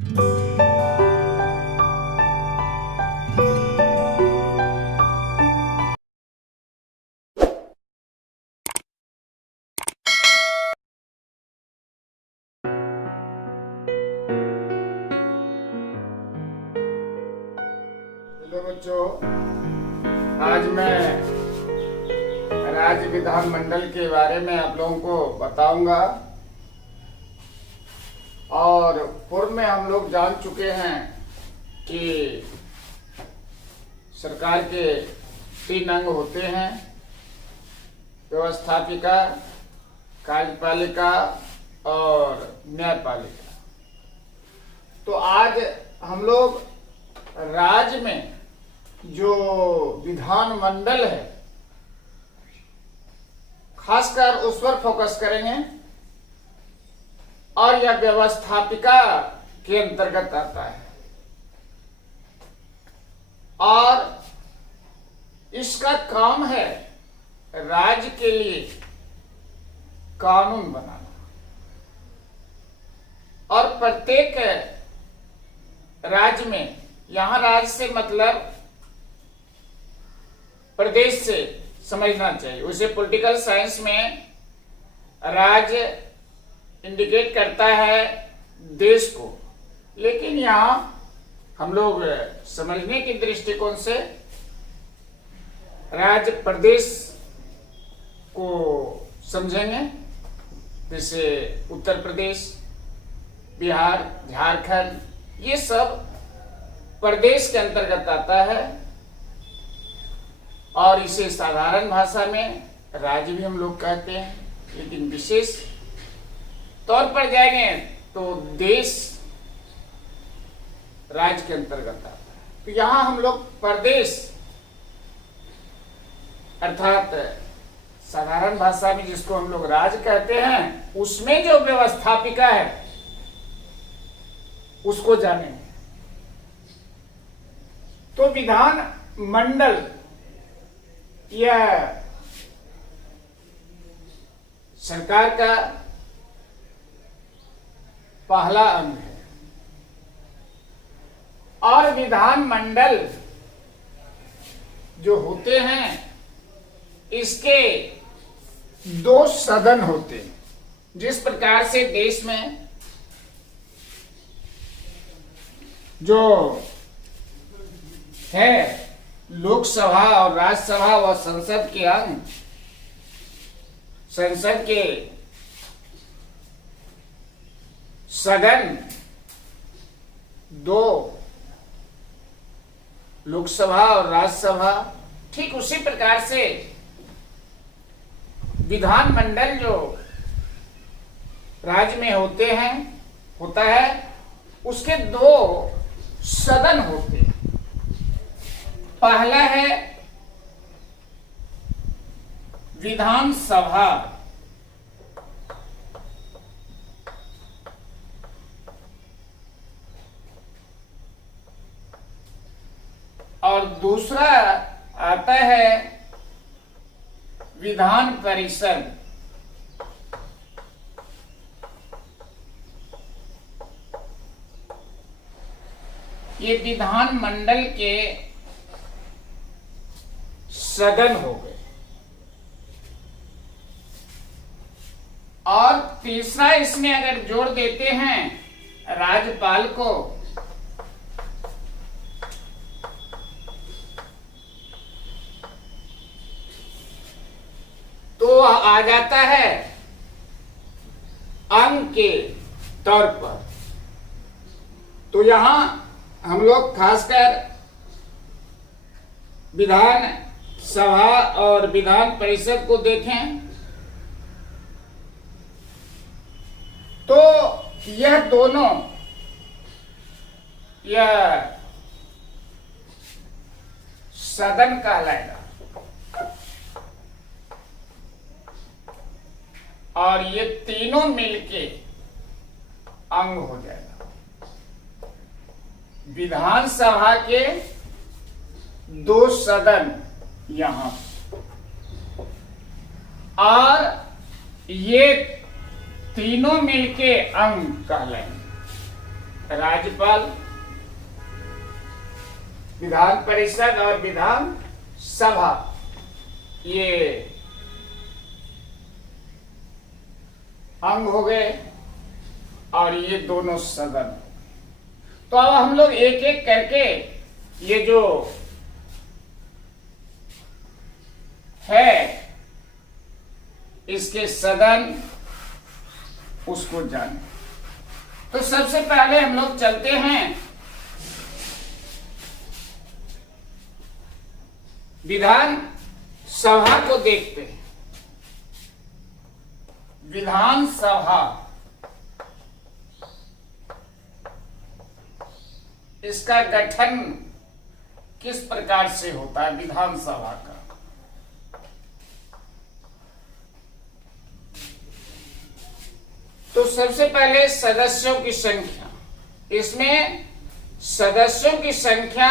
Hello बच्चों, आज मैं राज्य विधानमंडल के बारे में आप लोगों को बताऊंगा। और पूर्व में हम लोग जान चुके हैं कि सरकार के 3 अंग होते हैं: व्यवस्थापिका, कार्यपालिका और न्यायपालिका। तो आज हम लोग राज्य में जो विधानमंडल है, खासकर उस पर फोकस करेंगे। और यह व्यवस्थापिका के अंतर्गत आता है और इसका काम है राज्य के लिए कानून बनाना। और प्रत्येक राज्य में, यहां राज्य से मतलब प्रदेश से समझना चाहिए। उसे पॉलिटिकल साइंस में राज्य इंडिकेट करता है देश को, लेकिन यहां हम लोग समझने की दृष्टिकोण से राज्य प्रदेश को समझेंगे। जैसे उत्तर प्रदेश, बिहार, झारखंड, ये सब प्रदेश के अंतर्गत आता है। और इसे साधारण भाषा में राज्य भी हम लोग कहते हैं, लेकिन विशेष तौर पर जाएंगे तो देश राज्य के अंतर्गत आता है। तो यहां हम लोग प्रदेश अर्थात साधारण भाषा में जिसको हम लोग राज्य कहते हैं, उसमें जो व्यवस्थापिका है उसको जानेंगे। तो विधान मंडल यह सरकार का पहला अंग है। और विधान मंडल जो होते हैं, इसके 2 सदन होते हैं। जिस प्रकार से देश में जो है लोकसभा और राज्यसभा व संसद के अंग, संसद के सदन 2, लोकसभा और राज्यसभा, ठीक उसी प्रकार से विधानमंडल जो राज्य में होता है, उसके 2 सदन होते हैं। पहला है विधानसभा, और दूसरा आता है विधान परिषद। ये विधानमंडल के सदन हो गए। और तीसरा इसमें अगर जोड़ देते हैं राज्यपाल को, तो आ जाता है अंग के तौर पर। तो यहां हम लोग खासकर विधान सभा और विधान परिषद को देखें तो यह दोनों, यह सदन कहलाएगा। और ये तीनों मिलके अंग हो जाएगा। विधानसभा के 2 सदन यहां, और ये तीनों मिलके अंग कहलाएंगे। राज्यपाल, विधान परिषद और विधान सभा, ये अंग हो गए और ये दोनों सदन। तो अब हम लोग एक एक करके ये जो है इसके सदन उसको जाने। तो सबसे पहले हम लोग चलते हैं विधान सभा को देखते हैं। विधान सभा, इसका गठन किस प्रकार से होता है विधानसभा का? तो सबसे पहले सदस्यों की संख्या, इसमें सदस्यों की संख्या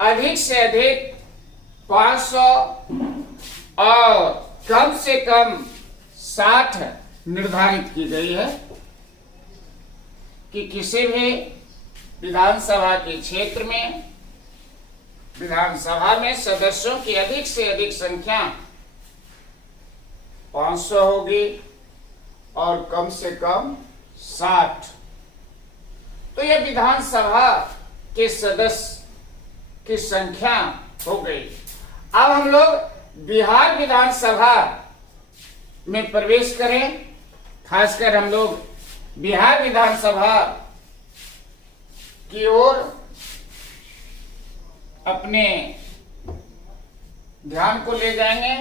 अधिक से अधिक 500 और कम से कम 60 निर्धारित की गई है कि किसी भी विधानसभा के क्षेत्र में, विधानसभा में सदस्यों की अधिक से अधिक संख्या 500 होगी और कम से कम 60। तो यह विधानसभा के सदस्य की संख्या हो गई। अब हम लोग बिहार विधानसभा में प्रवेश करें। खासकर हम लोग बिहार विधानसभा की ओर अपने ध्यान को ले जाएंगे।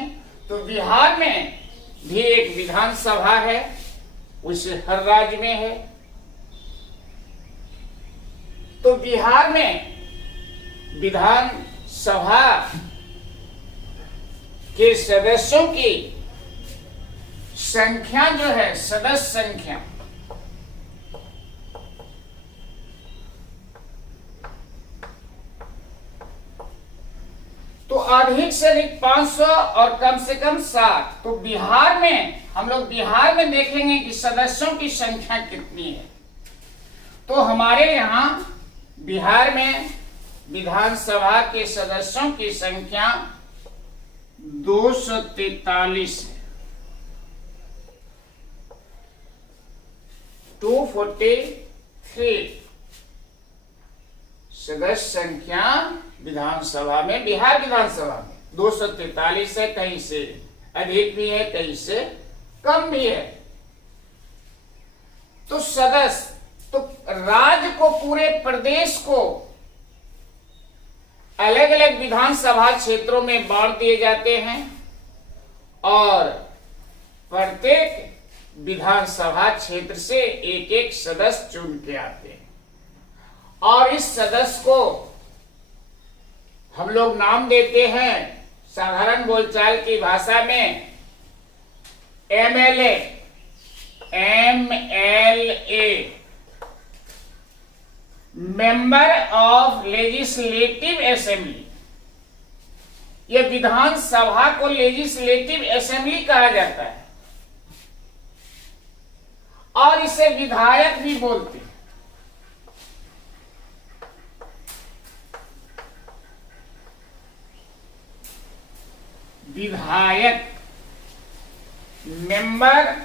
तो बिहार में भी एक विधानसभा है, उसे हर राज्य में है। तो बिहार में विधानसभा के सदस्यों की संख्या जो है, सदस्य संख्या, तो अधिक से अधिक 500 और कम से कम 60। तो बिहार में हम लोग बिहार में देखेंगे कि सदस्यों की संख्या कितनी है। तो हमारे यहाँ बिहार में विधानसभा के सदस्यों की संख्या 243 है। 243 सदस्य संख्या विधानसभा में, बिहार विधानसभा में 243 है। कहीं से अधिक भी है, कहीं से कम भी है। तो सदस्य, तो राज्य को, पूरे प्रदेश को अलग अलग विधानसभा क्षेत्रों में बांट दिए जाते हैं और प्रत्येक विधानसभा क्षेत्र से एक एक सदस्य चुन के आते हैं और इस सदस्य को हम लोग नाम देते हैं साधारण बोलचाल की भाषा में MLA, member of legislative assembly. यह विधानसभा को लेजिस्लेटिव असेंबली कहा जाता है और इसे विधायक भी बोलते हैं। विधायक, मेंबर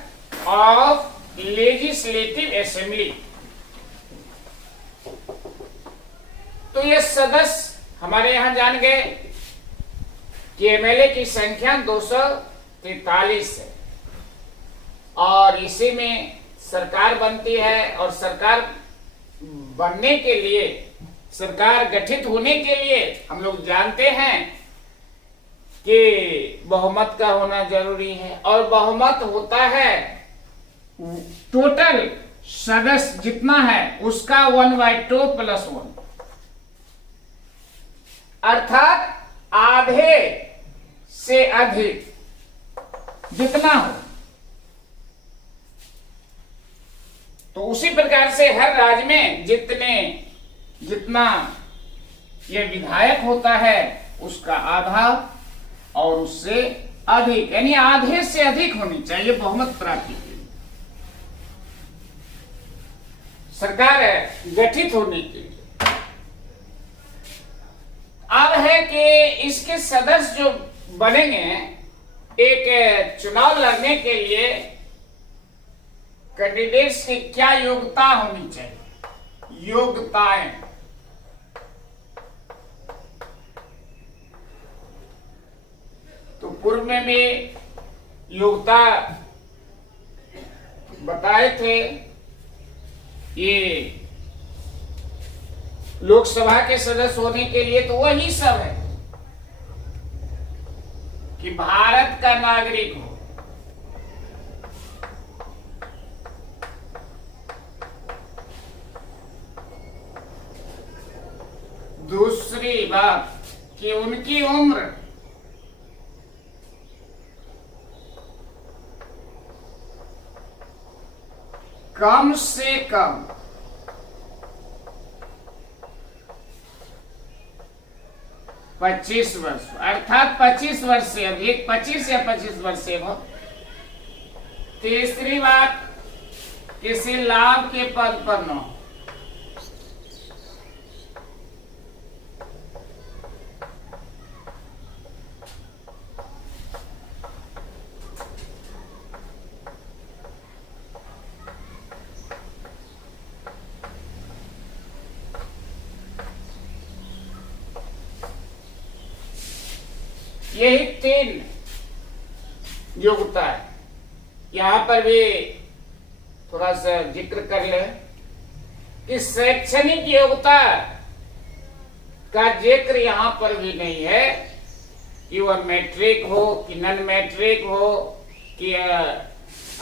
ऑफ लेजिस्लेटिव असेंबली। तो ये सदस्य हमारे यहां जान गए कि एमएलए की संख्या 243 है और इसी में सरकार बनती है और सरकार बनने के लिए, सरकार गठित होने के लिए हम लोग जानते हैं कि बहुमत का होना जरूरी है और बहुमत होता है टोटल सदस्य जितना है उसका 1/2 + 1, अर्थात आधे से अधिक जितना हो। तो उसी प्रकार से हर राज्य में जितना ये विधायक होता है उसका आधा और उससे अधिक, यानी आधे से अधिक होनी चाहिए बहुमत प्राप्ति के लिए। सरकार गठित होने के लिए। अब है कि इसके सदस्य जो बनेंगे, एक चुनाव लड़ने के लिए कैंडिडेट्स की क्या योग्यता होनी चाहिए, योग्यताएं। तो पूर्व में भी योग्यता बताए थे। ये लोकसभा के सदस्य होने के लिए तो वही सब है कि भारत का नागरिक हो, दूसरी बात कि उनकी उम्र कम से कम 25 वर्ष, अर्थात 25 वर्ष से अधिक, 25 या 25 वर्ष से हो। तीसरी बात, किसी लाभ के पद पर न हो। यही 3 योग्यता है। यहां पर भी थोड़ा सा जिक्र कर ले कि शैक्षणिक योग्यता का जिक्र यहां पर भी नहीं है कि वह मैट्रिक हो कि नॉन मैट्रिक हो कि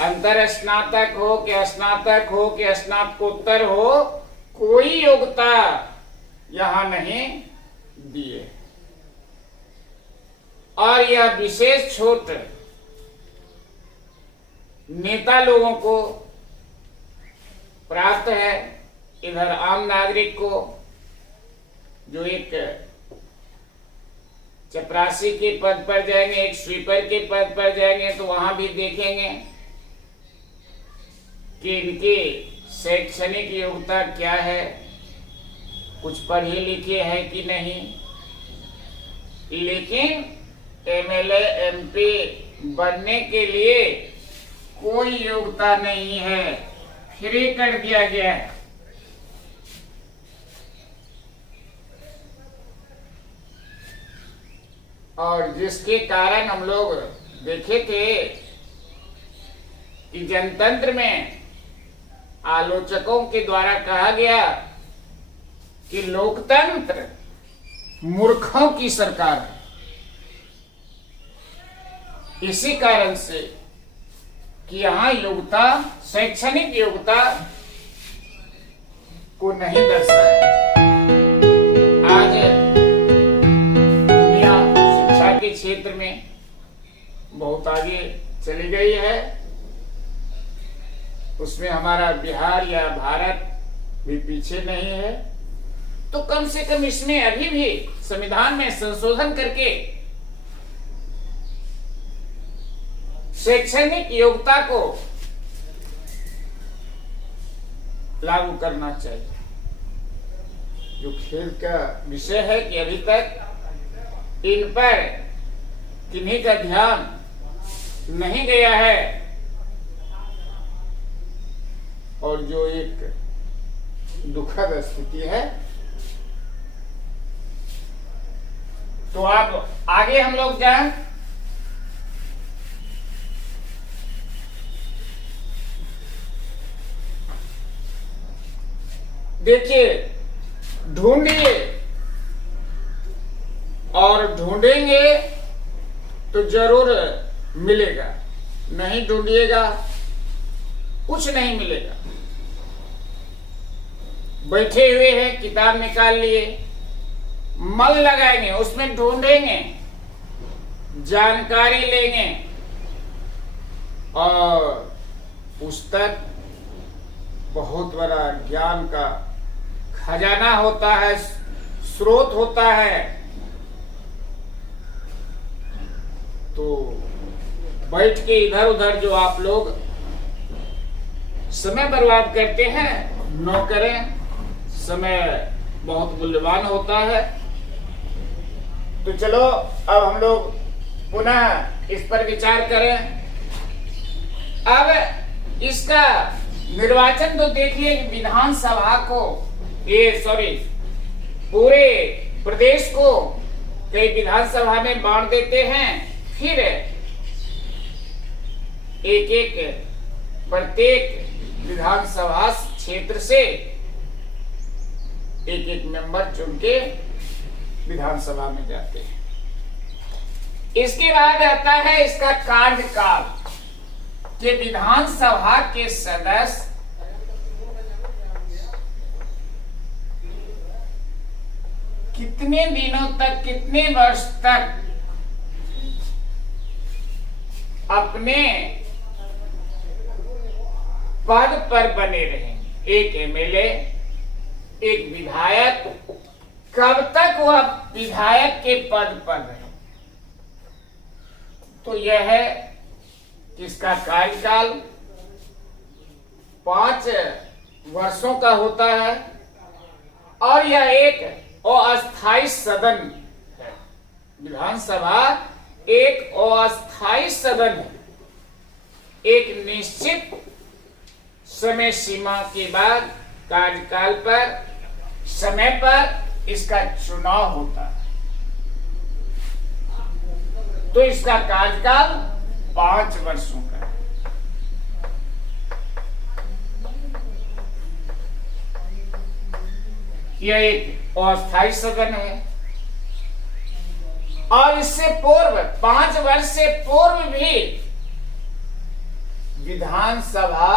अंतर स्नातक हो कि स्नातक हो कि स्नातकोत्तर हो, कोई योग्यता यहां नहीं दिए। और यह विशेष छूट नेता लोगों को प्राप्त है। इधर आम नागरिक को, जो एक चपरासी के पद पर जाएंगे, एक स्वीपर के पद पर जाएंगे, तो वहां भी देखेंगे कि इनकी शैक्षणिक योग्यता क्या है, कुछ पढ़े लिखे हैं कि नहीं। लेकिन एमएलए एमपी बनने के लिए कोई योग्यता नहीं है, फ्री कर दिया गया है। और जिसके कारण हम लोग देखे थे कि जनतंत्र में आलोचकों के द्वारा कहा गया कि लोकतंत्र मूर्खों की सरकार है। इसी कारण से कि यहां योग्यता, शैक्षणिक योग्यता को नहीं दर्शाया। आज दुनिया शिक्षा के क्षेत्र में बहुत आगे चली गई है, उसमें हमारा बिहार या भारत भी पीछे नहीं है। तो कम से कम इसमें अभी भी संविधान में संशोधन करके शैक्षणिक योग्यता को लागू करना चाहिए। जो खेल का विषय है कि अभी तक इन पर किन्हीं का ध्यान नहीं गया है, और जो एक दुखद स्थिति है। तो आप आगे हम लोग जाएं। देखिए, ढूंढिए और ढूंढेंगे तो जरूर मिलेगा, नहीं ढूंढिएगा कुछ नहीं मिलेगा। बैठे हुए हैं, किताब निकाल लिए, मन लगाएंगे, उसमें ढूंढेंगे, जानकारी लेंगे। और पुस्तक बहुत बड़ा ज्ञान का खजाना होता है, स्रोत होता है। तो बैठ के इधर उधर जो आप लोग समय बर्बाद करते हैं, न करें। समय बहुत मूल्यवान होता है। तो चलो अब हम लोग पुनः इस पर विचार करें। अब इसका निर्वाचन तो देखिए, विधानसभा को पूरे प्रदेश को कई विधानसभा में बांट देते हैं। फिर प्रत्येक विधानसभा क्षेत्र से एक मेंबर चुन के विधानसभा में जाते हैं। इसके बाद आता है इसका कार्यकाल कि विधानसभा के सदस्य कितने दिनों तक, कितने वर्ष तक अपने पद पर बने रहेंगे। एक एमएलए, एक विधायक कब तक वह विधायक के पद पर रहे। तो यह है इसका कार्यकाल 5 वर्षों का होता है और यह एक अस्थायी सदन है। विधानसभा एक अस्थायी सदन है। एक निश्चित समय सीमा के बाद कार्यकाल पर, समय पर इसका चुनाव होता है। तो इसका कार्यकाल 5 वर्षों का है। यह एक अस्थायी सदन है और इससे पूर्व 5 वर्ष से पूर्व भी विधानसभा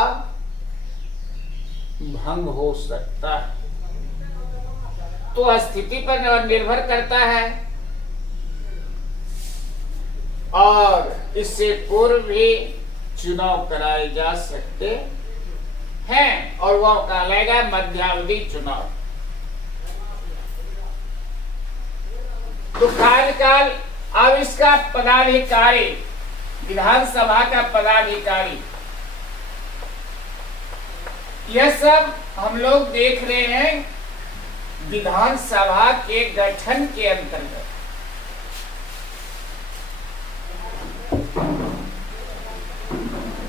भंग हो सकता है। तो स्थिति पर निर्भर करता है और इससे पूर्व भी चुनाव कराए जा सकते हैं और वह कहलाएगा मध्यावधि चुनाव। तो कार्यकाल, अब इसका पदाधिकारी, विधानसभा का पदाधिकारी, यह सब हम लोग देख रहे हैं विधानसभा के गठन के अंतर्गत।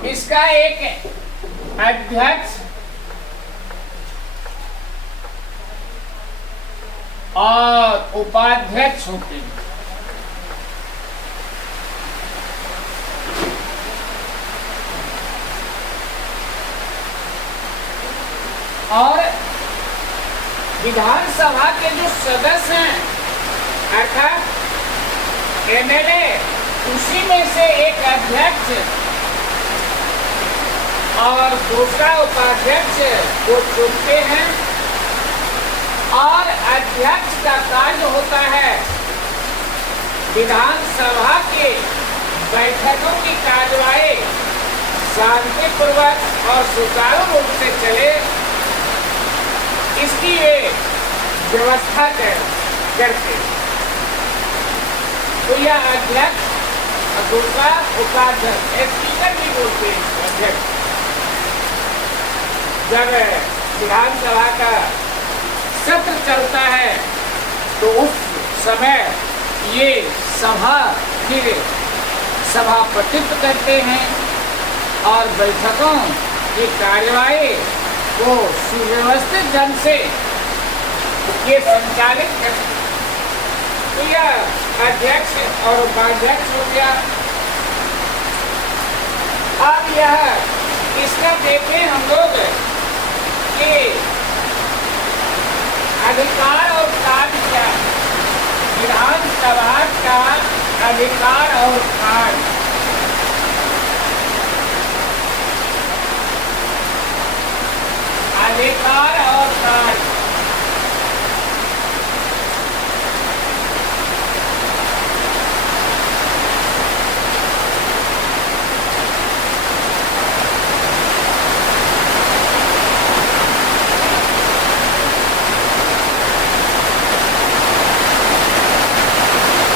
इसका एक अध्यक्ष और उपाध्यक्ष होते हैं। और विधानसभा के जो सदस्य हैं अर्थात एमएलए, उसी में से एक अध्यक्ष और दूसरा उपाध्यक्ष को चुनते हैं। और अध्यक्ष का कार्य होता है विधानसभा के बैठकों की कार्यवाही शांतिपूर्वक और सुचारू रूप से चले, इसकी वे व्यवस्था करते। तो यह अध्यक्ष और दूसरा उपाध्यक्ष, स्पीकर भी बोलते हैं अध्यक्ष। जब विधानसभा का सत्र चलता है तो उस समय ये सभा फिर सभापतित्व करते हैं और बैठकों की कार्यवाही को सुव्यवस्थित ढंग से ये संचालित करते हैं। तो यह अध्यक्ष और उपाध्यक्ष हो गया। अब यह इसका देखें हम लोग कि अधिकार और कार्य क्या है। विधानसभा का अधिकार और कार्य, अधिकार और कार्य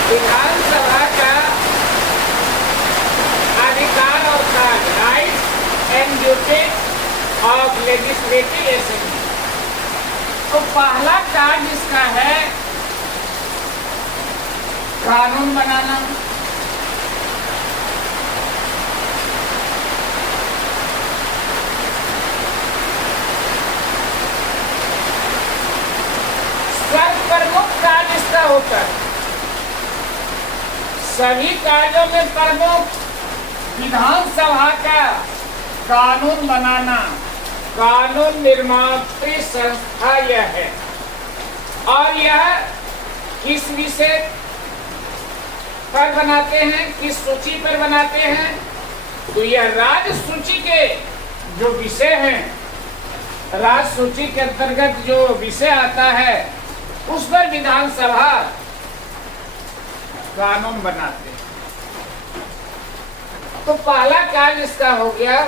विधानसभा का अधिकार और कार्य, rights and duties of legislative assembly. तो पहला कार्य इसका है कानून बनाना। सर्वप्रमुख कार्य इसका होता है, सभी कार्यों में प्रमुख विधानसभा का कानून बनाना, कानून निर्माण की संस्था यह है। और यह किस विषय पर बनाते हैं, किस सूची पर बनाते हैं? तो यह राज्य सूची के जो विषय हैं, राज्य सूची के अंतर्गत जो विषय आता है उस पर विधानसभा कानून बनाते हैं। तो पहला कार्य इसका हो गया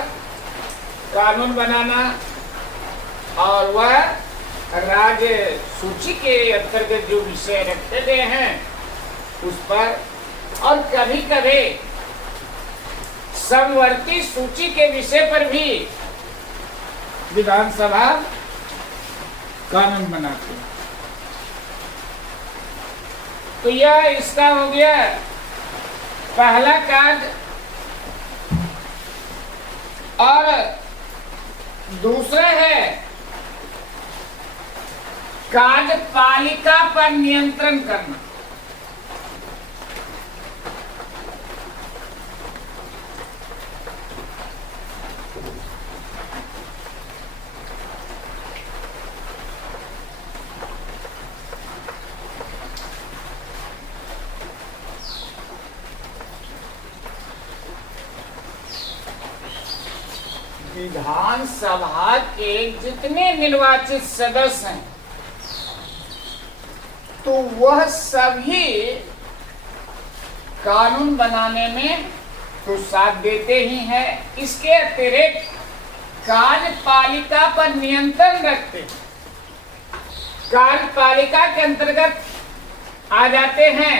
कानून बनाना, और वह राज्य सूची के अंतर्गत जो विषय रखे गए हैं उस पर, और कभी कभी समवर्ती सूची के विषय पर भी विधानसभा कानून बनाते हैं। तो यह इसका हो गया पहला कार्य। और दूसरा है कार्यपालिका पर नियंत्रण करना। विधानसभा के जितने निर्वाचित सदस्य हैं तो वह सभी कानून बनाने में तो साथ देते ही हैं, इसके अतिरिक्त कार्यपालिका पर नियंत्रण रखते हैं। कार्यपालिका के अंतर्गत आ जाते हैं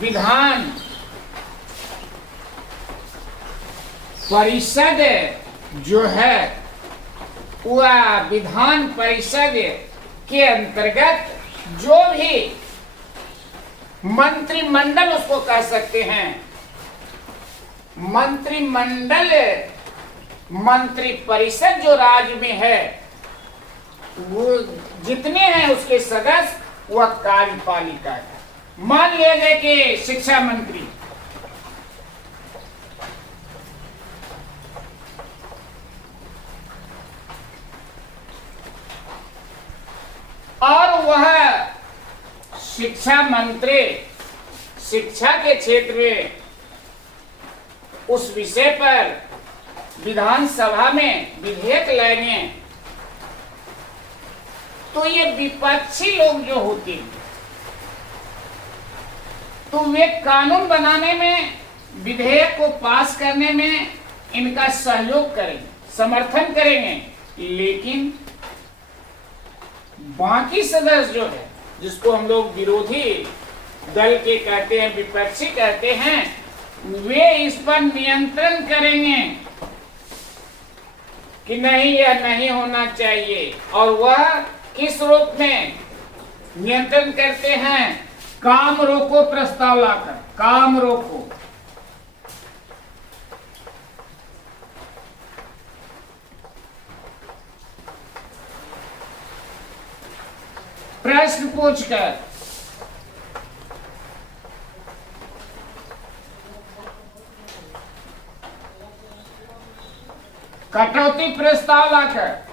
विधान परिषद जो है, वह विधान परिषद के अंतर्गत जो भी मंत्रिमंडल उसको कह सकते हैं, मंत्रिमंडल मंत्रि परिषद जो राज्य में है वो जितने हैं उसके सदस्य वह कार्यपालिका है। मान लिया जाए कि शिक्षा मंत्री, और वह शिक्षा मंत्री शिक्षा के क्षेत्र में उस विषय पर विधानसभा में विधेयक लाएंगे, तो ये विपक्षी लोग जो होते हैं तो वे कानून बनाने में, विधेयक को पास करने में इनका सहयोग करेंगे, समर्थन करेंगे। लेकिन बाकी सदस्य जो है, जिसको हम लोग विरोधी दल के कहते हैं, विपक्षी कहते हैं, वे इस पर नियंत्रण करेंगे कि नहीं, यह नहीं होना चाहिए। और वह किस रूप में नियंत्रण करते हैं? काम रोको प्रस्ताव लाकर, काम रोको। प्रश्न पूछकर, कटौती प्रस्ताव लाकर,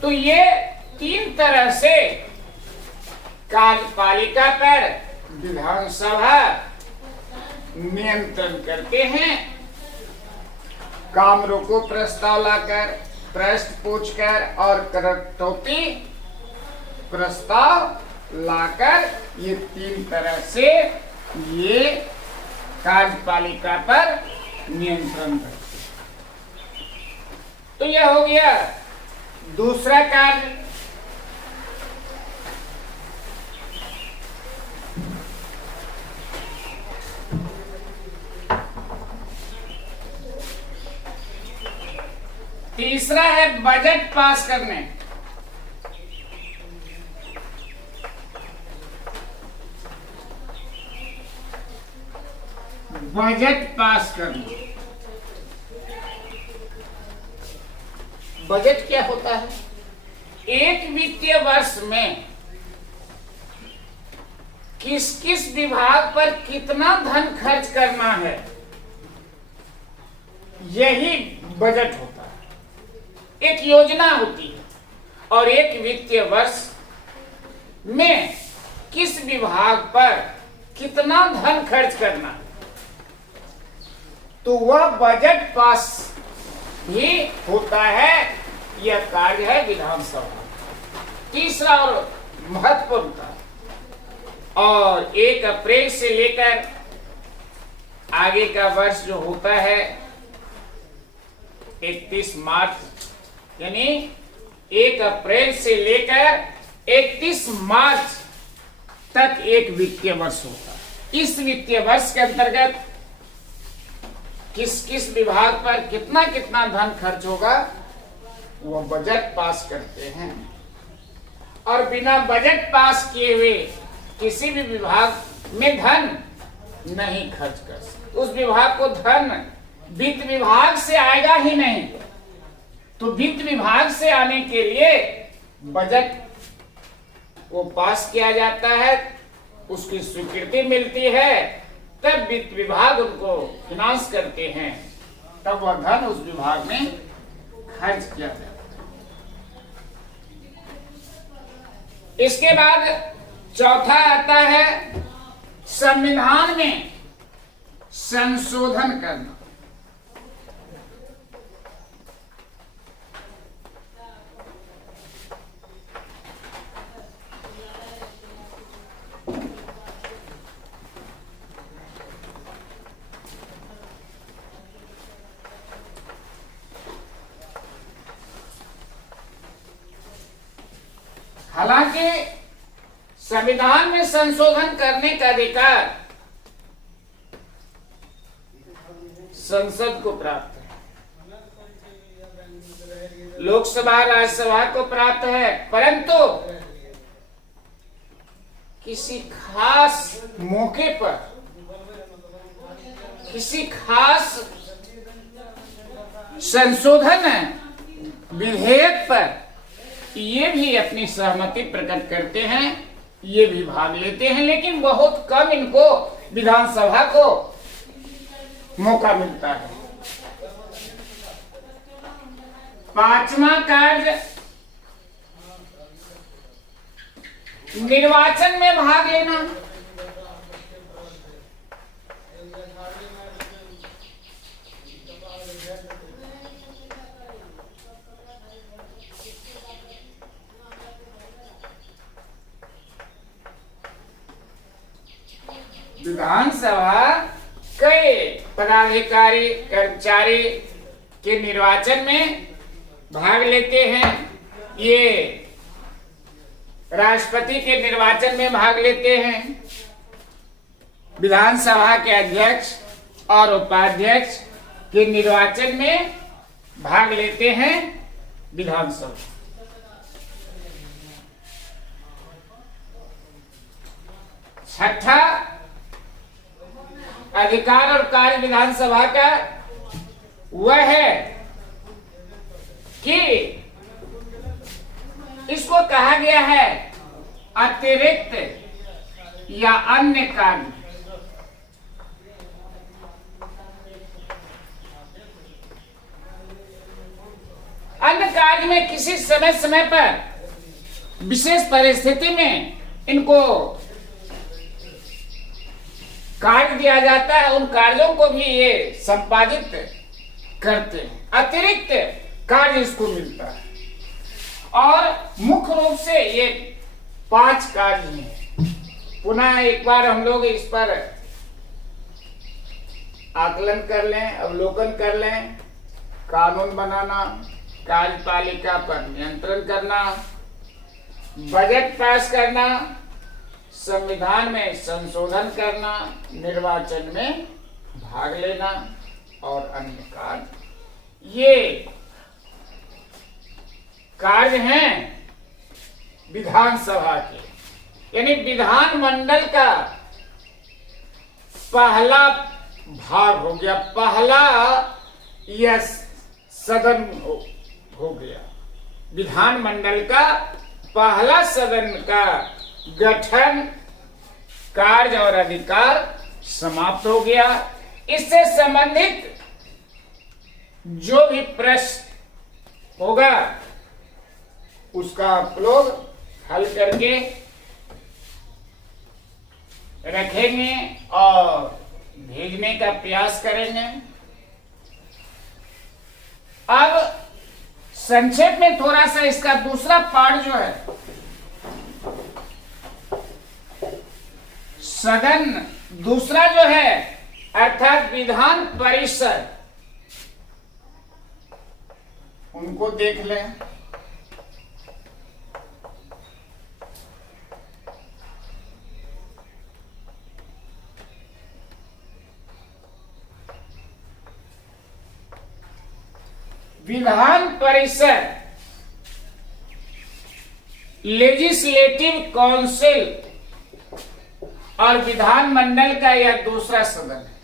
तो ये तीन तरह से कार्यपालिका पर विधानसभा नियंत्रण करते हैं। काम रोको प्रस्ताव लाकर, प्रश्न पूछकर और कटौती प्रस्ताव लाकर, ये तीन तरह से ये कार्यपालिका पर नियंत्रण रखती है। तो यह हो गया दूसरा कार्य। तीसरा है बजट पास करने। बजट पास करना। बजट क्या होता है? एक वित्तीय वर्ष में किस किस विभाग पर कितना धन खर्च करना है, यही बजट होता है। एक योजना होती है और एक वित्तीय वर्ष में किस विभाग पर कितना धन खर्च करना, तो वह बजट पास भी होता है। यह कार्य है विधानसभा। तीसरा और महत्वपूर्ण कार्य, और 1 अप्रैल से लेकर आगे का वर्ष जो होता है 31 मार्च, यानी 1 अप्रैल से लेकर 31 मार्च तक एक वित्तीय वर्ष होता है। इस वित्तीय वर्ष के अंतर्गत किस किस विभाग पर कितना कितना धन खर्च होगा, वो बजट पास करते हैं। और बिना बजट पास किए हुए किसी भी विभाग में धन नहीं खर्च कर सकते। उस विभाग को धन वित्त विभाग से आएगा ही नहीं। तो वित्त विभाग से आने के लिए बजट को पास किया जाता है, उसकी स्वीकृति मिलती है, तब वित्त विभाग उनको फिनांस करते हैं, तब वह धन उस विभाग में खर्च किया जाता है। इसके बाद चौथा आता है संविधान में संशोधन करना। हालांकि संविधान में संशोधन करने का अधिकार संसद को प्राप्त है, लोकसभा राज्यसभा को प्राप्त है, परंतु किसी खास मौके पर, किसी खास संशोधन विधेयक पर ये भी अपनी सहमति प्रकट करते हैं, ये भी भाग लेते हैं, लेकिन बहुत कम इनको विधानसभा को मौका मिलता है। पांचवा कार्य निर्वाचन में भाग लेना। विधानसभा कई पदाधिकारी कर्मचारी के निर्वाचन में भाग लेते हैं। ये राष्ट्रपति के निर्वाचन में भाग लेते हैं, विधानसभा के अध्यक्ष और उपाध्यक्ष के निर्वाचन में भाग लेते हैं विधानसभा। छठा अधिकार और कार्य विधानसभा का वह है कि इसको कहा गया है अतिरिक्त या अन्य कार्य। अन्य कार्य में किसी समय समय पर विशेष परिस्थिति में इनको कार्य दिया जाता है, उन कार्यों को भी ये संपादित करते हैं। अतिरिक्त कार्य इसको मिलता है और मुख्य रूप से ये 5 कार्य हैं। पुनः एक बार हम लोग इस पर आकलन कर लें, अवलोकन कर लें, कानून बनाना, कार्यपालिका पर नियंत्रण करना, बजट पास करना, संविधान में संशोधन करना, निर्वाचन में भाग लेना और अन्य कार्य, ये कार्य हैं विधानसभा के। यानी विधानमंडल का पहला भाग हो गया, पहला यह सदन हो गया। विधानमंडल का पहला सदन का गठन, कार्य और अधिकार समाप्त हो गया। इससे संबंधित जो भी प्रश्न होगा उसका आप लोग हल करके रखेंगे और भेजने का प्रयास करेंगे। अब संक्षेप में थोड़ा सा इसका दूसरा पार्ट जो है, सदन दूसरा जो है अर्थात विधान परिषद, उनको देख लें। विधान परिषद लेजिस्लेटिव काउंसिल और विधानमंडल का यह दूसरा सदन है।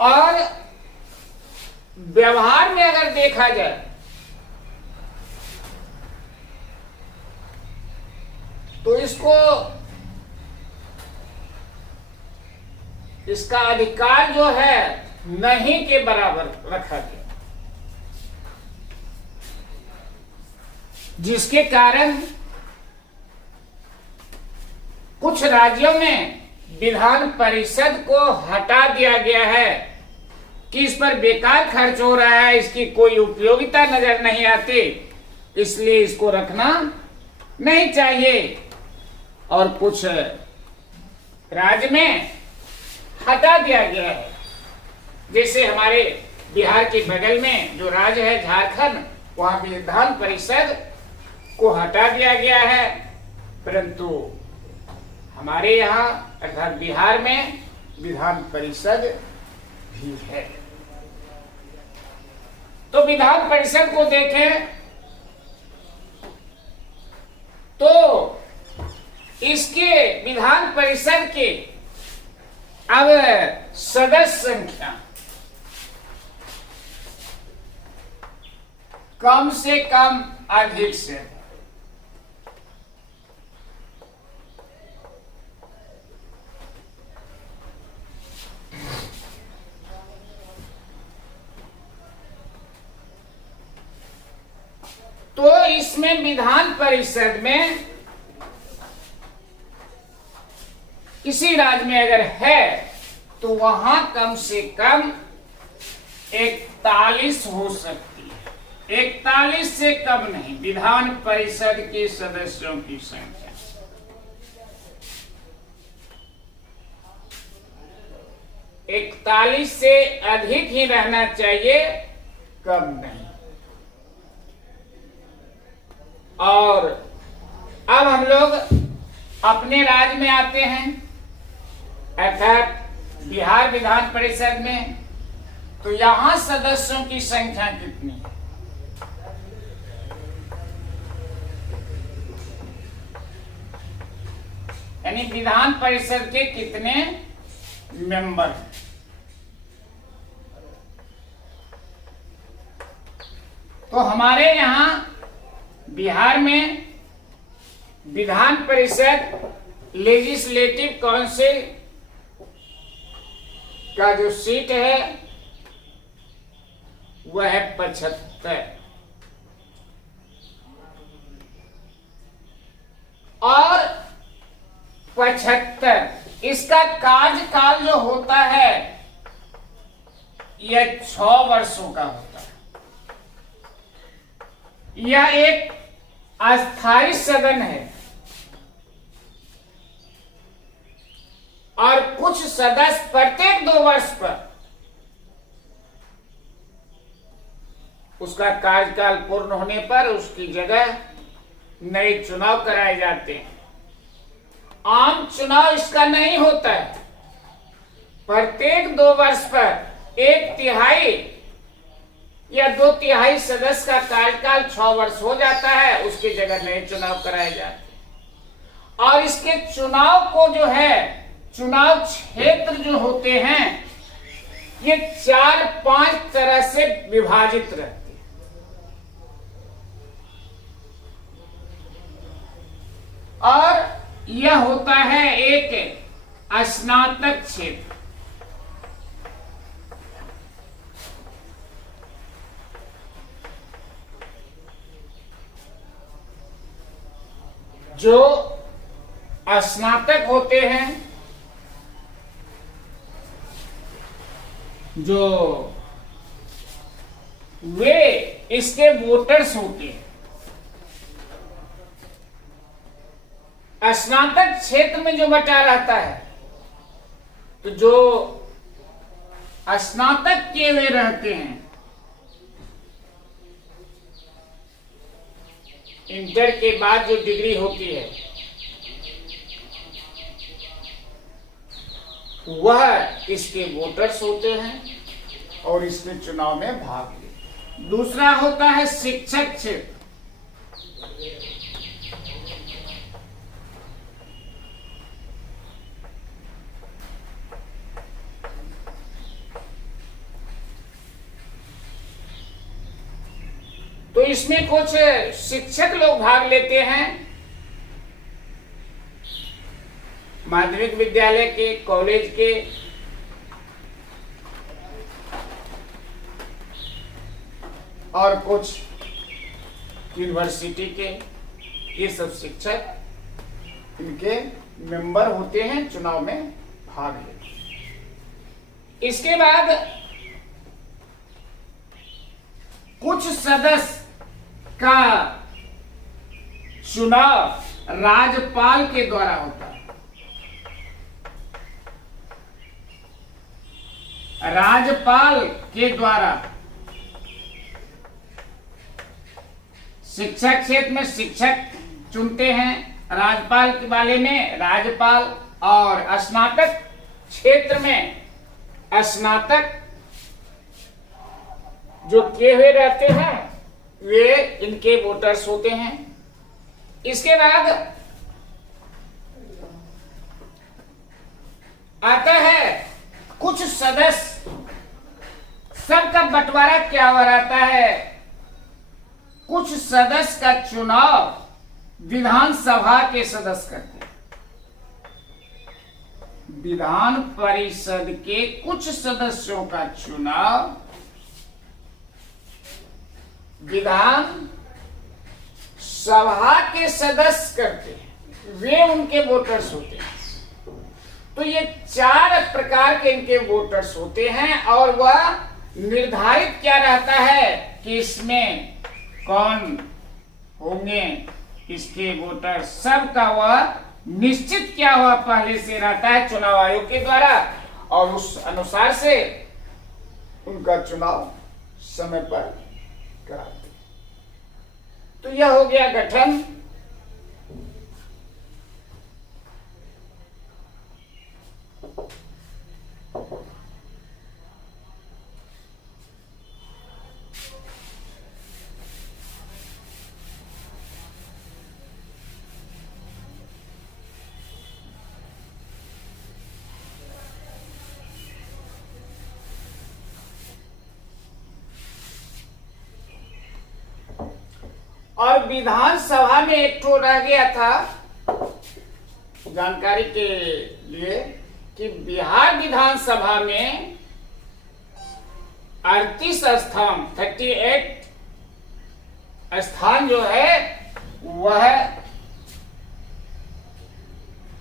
और व्यवहार में अगर देखा जाए तो इसका अधिकार जो है नहीं के बराबर रखा गया, जिसके कारण कुछ राज्यों में विधान परिषद को हटा दिया गया है कि इस पर बेकार खर्च हो रहा है, इसकी कोई उपयोगिता नजर नहीं आती, इसलिए इसको रखना नहीं चाहिए। और कुछ राज्य में हटा दिया गया है, जैसे हमारे बिहार के बगल में जो राज्य है झारखंड, वहां विधान परिषद को हटा दिया गया है, परंतु हमारे यहाँ अर्थात बिहार में विधान परिषद भी है। तो विधान परिषद को देखें तो इसके विधान परिषद के अब सदस्य संख्या कम से कम अधिक से तो इसमें विधान परिषद में किसी राज्य में अगर है तो वहां कम से कम 41 हो सकती है, 41 से कम नहीं विधान परिषद के सदस्यों की संख्या। इकतालीस से अधिक ही रहना चाहिए, कम नहीं। और अब हम लोग अपने राज्य में आते हैं अर्थात बिहार विधान परिषद में, तो यहां सदस्यों की संख्या कितनी है? यानी विधान परिषद के कितने मेंबर हैं? तो हमारे यहां बिहार में विधान परिषद लेजिस्लेटिव काउंसिल का जो सीट है वह है 75 और 75 इसका कार्यकाल जो होता है यह 6 वर्षों का होता है। यह एक अस्थायी सदन है कुछ सदस्य प्रत्येक 2 वर्ष पर उसका कार्यकाल पूर्ण होने पर उसकी जगह नए चुनाव कराए जाते हैं। आम चुनाव इसका नहीं होता है। प्रत्येक 2 वर्ष पर 1/3 या 2/3 सदस्य का कार्यकाल 6 वर्ष हो जाता है, उसकी जगह नए चुनाव कराए जाते हैं। और इसके चुनाव को जो है, चुनाव क्षेत्र जो होते हैं, ये 4-5 तरह से विभाजित रहते हैं। और यह होता है एक स्नातक क्षेत्र, जो स्नातक होते हैं, जो वे इसके वोटर्स होते हैं। स्नातक क्षेत्र में जो बटा रहता है, तो जो स्नातक किए हुए रहते हैं, इंटर के बाद जो डिग्री होती है, वह इसके वोटर्स होते हैं और इसमें चुनाव में भाग लेते। दूसरा होता है शिक्षक क्षेत्र। तो इसमें कुछ शिक्षक लोग भाग लेते हैं, माध्यमिक विद्यालय के, कॉलेज के, और कुछ यूनिवर्सिटी के। ये सब शिक्षक इनके मेंबर होते हैं, चुनाव में भाग लेते हैं। इसके बाद कुछ सदस्य का चुनाव राज्यपाल के द्वारा होता है। राज्यपाल के द्वारा शिक्षक क्षेत्र में शिक्षक चुनते हैं, राज्यपाल के वाले में राज्यपाल, और स्नातक क्षेत्र में स्नातक जो किए हुए रहते हैं, वे इनके वोटर्स होते हैं। इसके बाद आता है कुछ सदस्य, सबका बंटवारा क्या हो रहता है। कुछ सदस्य का चुनाव विधानसभा के सदस्य करते हैं। विधान परिषद के कुछ सदस्यों का चुनाव विधान सभा के सदस्य करते हैं, वे उनके वोटर्स होते हैं। तो ये 4 प्रकार के इनके वोटर्स होते हैं, और वह निर्धारित क्या रहता है कि इसमें कौन होंगे इसके वोटर, सबका वह निश्चित क्या हुआ पहले से रहता है चुनाव आयोग के द्वारा, और उस अनुसार से उनका चुनाव समय पर कराते। तो यह हो गया गठन। और विधानसभा में एक ठो रह गया था जानकारी के लिए कि बिहार विधानसभा में 38 स्थान, 38 स्थान जो है वह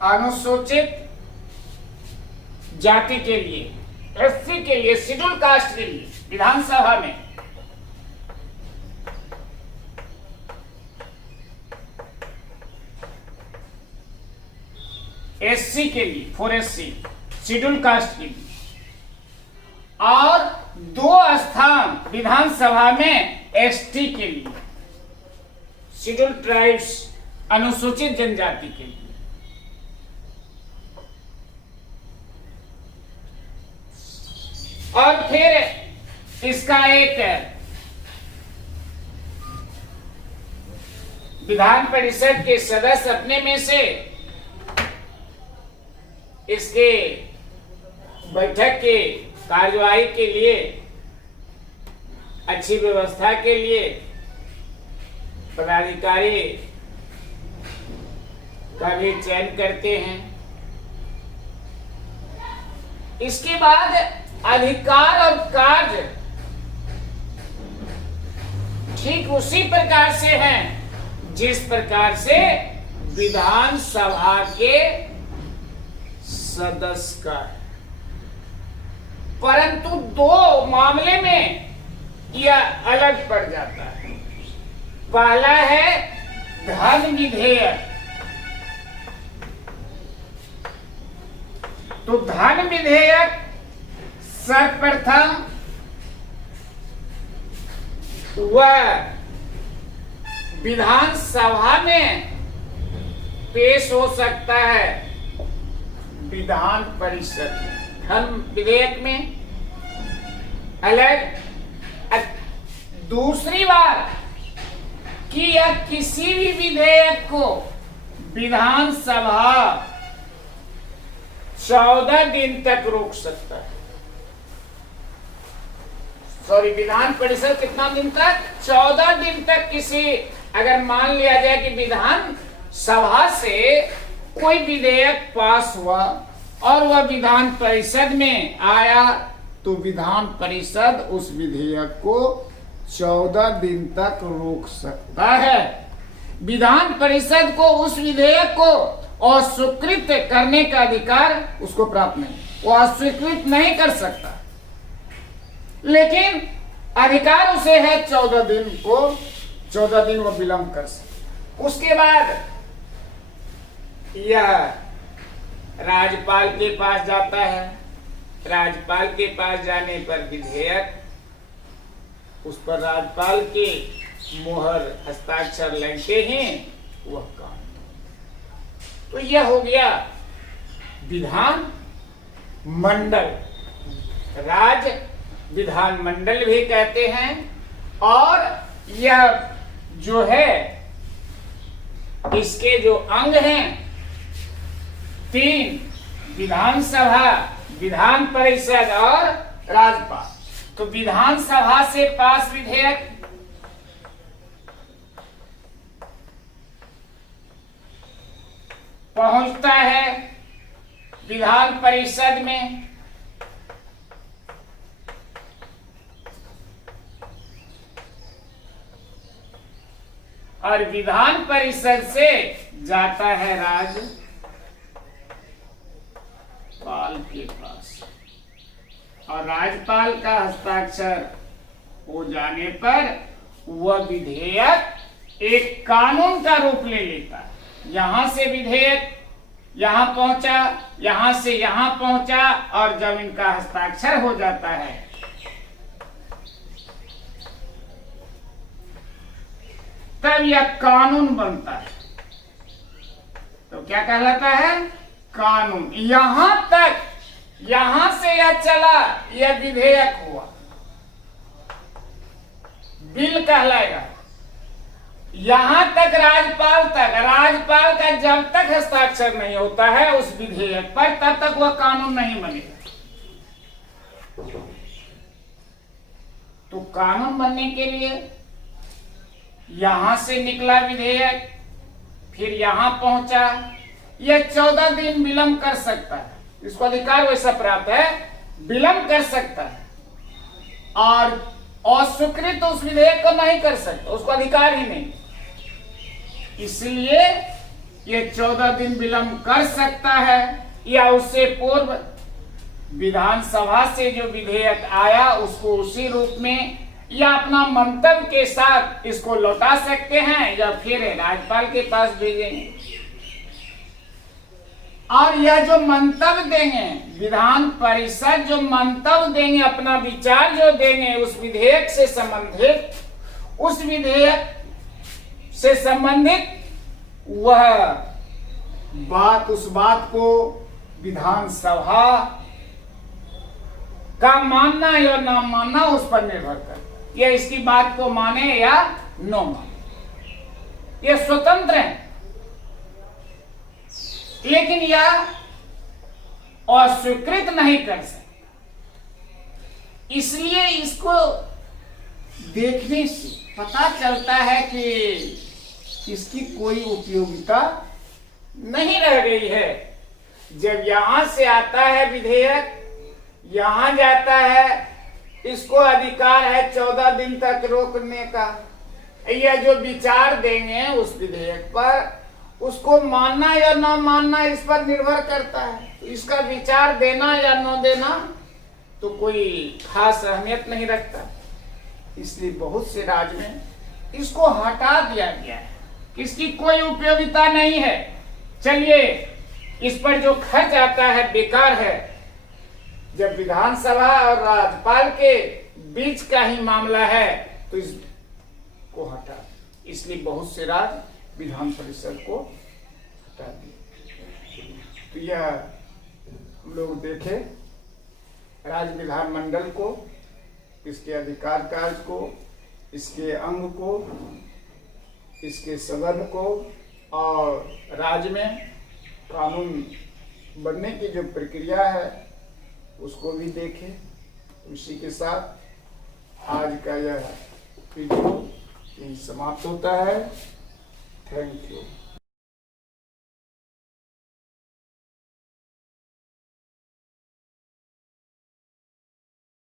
अनुसूचित जाति के लिए, एससी के लिए, शेड्यूल कास्ट के लिए विधानसभा में। एससी के लिए 4SC शेड्यूल कास्ट के लिए, और 2 स्थान विधानसभा में एसटी के लिए, शेड्यूल ट्राइब्स अनुसूचित जनजाति के लिए। और फिर इसका एक विधान परिषद के सदस्य अपने में से इसके बैठक के कार्यवाही के लिए, अच्छी व्यवस्था के लिए पदाधिकारी का भी चयन करते हैं। इसके बाद अधिकार और कार्य ठीक उसी प्रकार से हैं जिस प्रकार से विधानसभा के सदस्य का, परंतु 2 मामले में यह अलग पड़ जाता है। पहला है धन विधेयक। तो धन विधेयक सर्वप्रथम वह विधानसभा में पेश हो सकता है, विधान परिषद में। धन विधेयक में अलग। दूसरी बात कि यह किसी भी विधेयक को विधानसभा 14 दिन तक रोक सकता है। सॉरी, विधान परिषद कितना दिन तक? 14 दिन तक। किसी, अगर मान लिया जाए कि विधान सभा से कोई विधेयक पास हुआ और वह विधान परिषद में आया, तो विधान परिषद उस विधेयक को 14 दिन तक रोक सकता है। विधान परिषद को उस विधेयक को अस्वीकृत करने का अधिकार उसको प्राप्त नहीं, वो अस्वीकृत नहीं कर सकता, लेकिन अधिकार उसे है 14 दिन को, 14 दिन वो विलंब कर सकता। उसके बाद यह राज्यपाल के पास जाता है। राज्यपाल के पास जाने पर विधेयक, उस पर राज्यपाल के मोहर हस्ताक्षर लगते हैं, वह कानून। तो यह हो गया विधान मंडल। राज्य विधानमंडल भी कहते हैं। और यह जो है, इसके जो अंग हैं 3, विधानसभा, विधान परिषद और राज्यपाल। तो विधानसभा से पास विधेयक पहुंचता है विधान परिषद में, और विधान परिषद से जाता है राज्यपाल के पास, और राज्यपाल का हस्ताक्षर हो जाने पर वह विधेयक एक कानून का रूप ले लेता है। यहां से विधेयक यहां पहुंचा, यहां से यहां पहुंचा, और जब इनका हस्ताक्षर हो जाता है तब यह कानून बनता है। तो क्या कहलाता है? कानून। यहां तक, यहां से यह चला, यह विधेयक हुआ, बिल कहलाएगा। यहां तक राज्यपाल तक, राज्यपाल का जब तक हस्ताक्षर नहीं होता है उस विधेयक पर, तब तक वह कानून नहीं बनेगा। तो कानून बनने के लिए यहां से निकला विधेयक, फिर यहां पहुंचा, यह 14 दिन विलंब कर सकता है। इसको अधिकार वैसा प्राप्त है, विलंब कर सकता है, और अस्वीकृत उस विधेयक को नहीं कर सकता, उसको अधिकार ही नहीं। इसलिए यह 14 दिन विलंब कर सकता है, या उससे पूर्व विधानसभा से जो विधेयक आया उसको उसी रूप में या अपना मंतव्य के साथ इसको लौटा सकते हैं, या फिर राज्यपाल के पास भेजेंगे। और यह जो मंतव्य देंगे, विधान परिषद जो मंतव्य देंगे, अपना विचार जो देंगे उस विधेयक से संबंधित वह बात, उस बात को विधानसभा का मानना या ना मानना उस पर निर्भर करता है। या इसकी बात को माने या न माने, ये स्वतंत्र है। लेकिन यह अस्वीकृत नहीं कर सकता। इसलिए इसको देखने से पता चलता है कि इसकी कोई उपयोगिता नहीं रह गई है। जब यहां से आता है विधेयक, यहां जाता है, इसको अधिकार है 14 दिन तक रोकने का। यह जो विचार देंगे उस विधेयक पर, उसको मानना या न मानना इस पर निर्भर करता है। तो इसका विचार देना या न देना तो कोई खास अहमियत नहीं रखता। इसलिए बहुत से राज्य में इसको हटा दिया गया है, इसकी कोई उपयोगिता नहीं है। चलिए, इस पर जो खर्च आता है बेकार है। जब विधानसभा और राज्यपाल के बीच का ही मामला है तो इसको हटा, इसलिए बहुत से राज्य विधान परिषद को हटा दिए। तो यह हम लोग देखे राज्य विधानमंडल को, इसके अधिकार कार्य को, इसके अंग को, इसके सदन को, और राज्य में कानून बनने की जो प्रक्रिया है उसको भी देखें। इसी के साथ आज का यह वीडियो यही समाप्त होता है। Thank you.